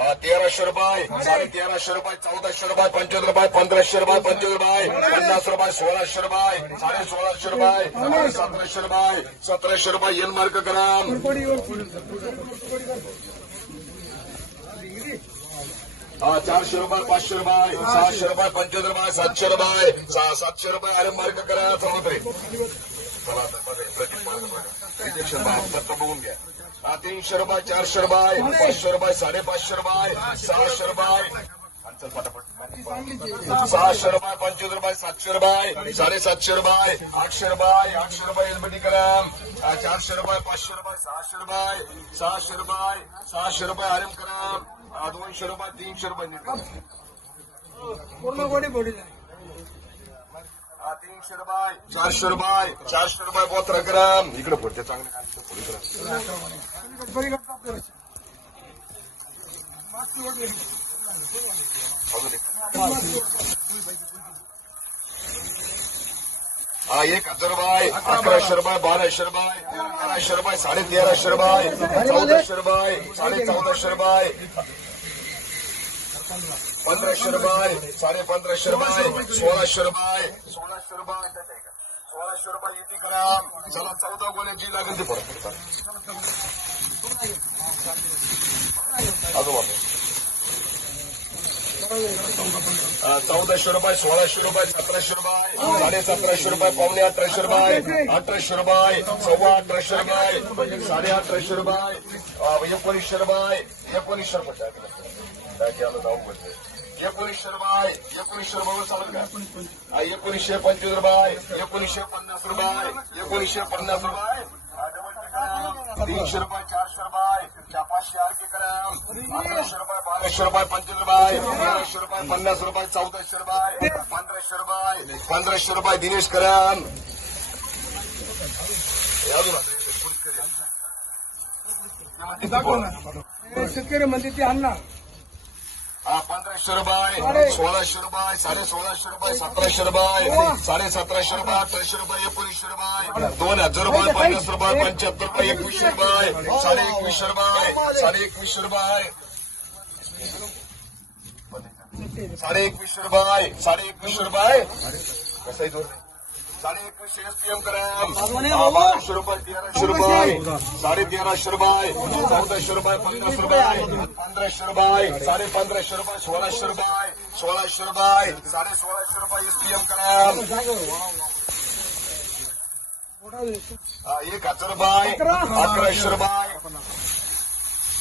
तेराशे रुपये साडे तेराशे रुपये चौदाशे रुपये पंचवीस रुपये पंधराशे रुपये पंचवीस रुपये पन्नास रुपये सोळाशे रुपये साडे सोळाशे रुपये सतराशे रुपये सतराशे रुपये येन मार्क ग्राम चारशे रुपये पाचशे रुपये सहाशे रुपये पंचवीस रुपये सातशे रुपये सातशे रुपये अरे मार्क करा चला. रिजेक्शन बघा, फक्त बघून घ्या हा तीनशे रुपये चारशे रुपये पाचशे रुपये साडेपाचशे रुपये सहाशे रुपये. सहाशे रुपये पंचवीस रुपये सातशे रुपये साडेसातशे रुपये आठशे रुपये आठशे रुपये एलबीटी कराम चारशे रुपये पाचशे रुपये सहाशे रुपये सहाशे रुपये सहाशे रुपये आरएम कराम दोनशे रुपये तीनशे रुपये पूर्ण गोडी बोडी हा, तीनशे रुपये चारशे रुपये चारशे रुपये बोत्र ग्राम इकडे पुढचे चांगले एक. हा, एक हज़ार रुपये अकराशे रुपये बाराशे रुपये तेराशे रुपये साडे तेराशे पंधराशे रुपये साडे पंधराशे रुपये सोळाशे रुपये सोळाशे रुपये सोळाशे रुपये येते करा चला चौदा गोण्याची लागेल ती परत. अं, चौदाशे रुपये सोळाशे रुपये सतराशे रुपये साडे सतराशे रुपये पावणे अठराशे रुपये अठराशे रुपये सव्वा अठराशे रुपये साडे अठराशे रुपये अं, एकोणीसशे रुपये एकोणीसशे रुपये टाकी जाऊन बसले एकोणीसशे रुपये एकोणीसशे रुपये चालत का एकोणीसशे पंचवीस रुपये एकोणीसशे पन्नास रुपये एकोणीसशे पन्नास रुपये तीनशे रुपये चारशे रुपये पाचशे आरके ग्राम अकराशे रुपये बाराशे रुपये पंचवीस रुपये बाराशे रुपये पन्नास रुपये चौदाशे रुपये पंधराशे रुपये पंधराशे रुपये दिनेश कराम हे शेतकरी म्हणजे ते आणणार. पंधराशे रुपये. सोळाशे रुपये साडे सोळाशे रुपये सतराशे रुपये साडे सतराशे रुपये अठराशे रुपये एकोणीसशे रुपये दोन हज़ार रुपये पन्नास रुपये पंच्याहत्तर रुपये एकवीसशे रुपये साडे एकवीसशे रुपये साडे एकवीसशे रुपये. साडे एकवीसशे रुपये साडे एकवीसशे रुपये. कसं आहे तो साडे एकवीसशे एसपीएम करा हा, बाराशे रुपये तेराशे रुपये साडे तेराशे रुपये चौदाशे रुपये पन्नास रुपये पंधराशे रुपये साडे पंधराशे रुपये सोळाशे रुपये सोळाशे रुपये साडे सोळाशे रुपये एसपीएम करा हा, एक हज़ार रुपये अकराशे रुपये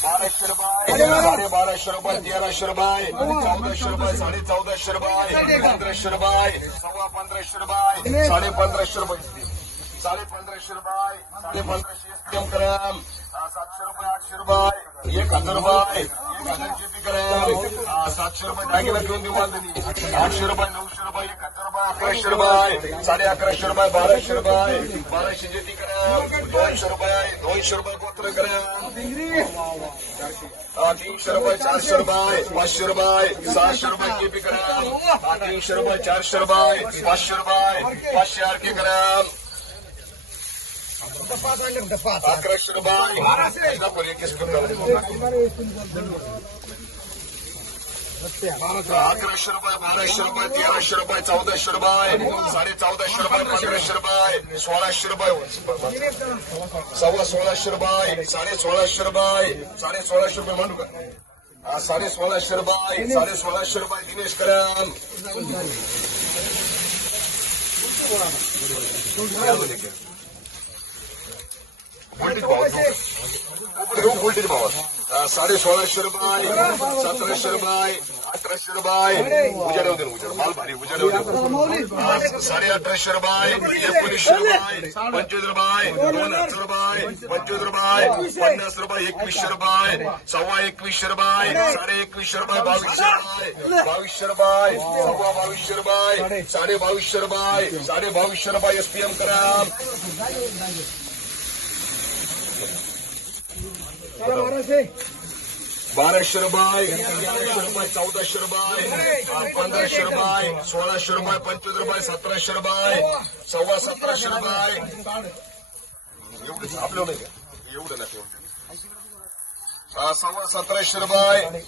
बाराशे रुपये साडे बाराशे रुपये तेराशे रुपये चौदाशे रुपये साडे चौदाशे रुपये पंधराशे रुपये सव्वा पंधराशे रुपये साडे पंधराशे रुपये साडे पंधराशे रुपये साडे पंधराशे ग्राम सातशे रुपये आठशे रुपये एक हजार रुपये एक हजार शेती ग्राम सातशे रुपये दागिना घेऊन देऊ बांधणी आठशे रुपये नऊशे रुपये एक हजार रुपये अकराशे रुपये साडे अकराशे रुपये बाराशे रुपये बाराशे शेती ग्राम दोनशे रुपये दोनशे रुपये गोत्र ग्राम तीनशे रुपये चारशे रुपये पाचशे रुपये सहाशे रुपये केपी ग्राम हा, तीनशे रुपये चारशे रुपये पाचशे रुपये पाचशे आर के ग्राम अकराशे रुपये एकवीस. अकराशे रुपये बाराशे रुपये तेराशे रुपये चौदाशे रुपये साडे चौदाशे रुपये पंधराशे रुपये सोळाशे रुपये. सव्वा सोळाशे रुपये साडे सोळाशे रुपये साडे सोळाशे रुपये म्हणू का? साडे सोळाशे रुपये साडे सोळाशे रुपये दिनेश कराम उलटीच भाव घेऊ उलटीच भाव साडे सोळाशे रुपये सतराशे रुपये अठराशे रुपये। उजेडव दे उजेड। माल भारी उजेडव दे साडे अठराशे रुपये एकोणीसशे रुपये पंचवीस रुपये, दोन हज़ार रुपये पंचवीस रुपये, पन्नास रुपये करा बाराशे रुपये चौदह रुपये चौदाशे रुपये पंधराशे रुपये सोळाशे रुपये पंचवीस रुपये सतराशे रुपये सव्वा सतराशे रुपये. एवढं आपलं नाही का? एवढं हा, सव्वा सतराशे रुपये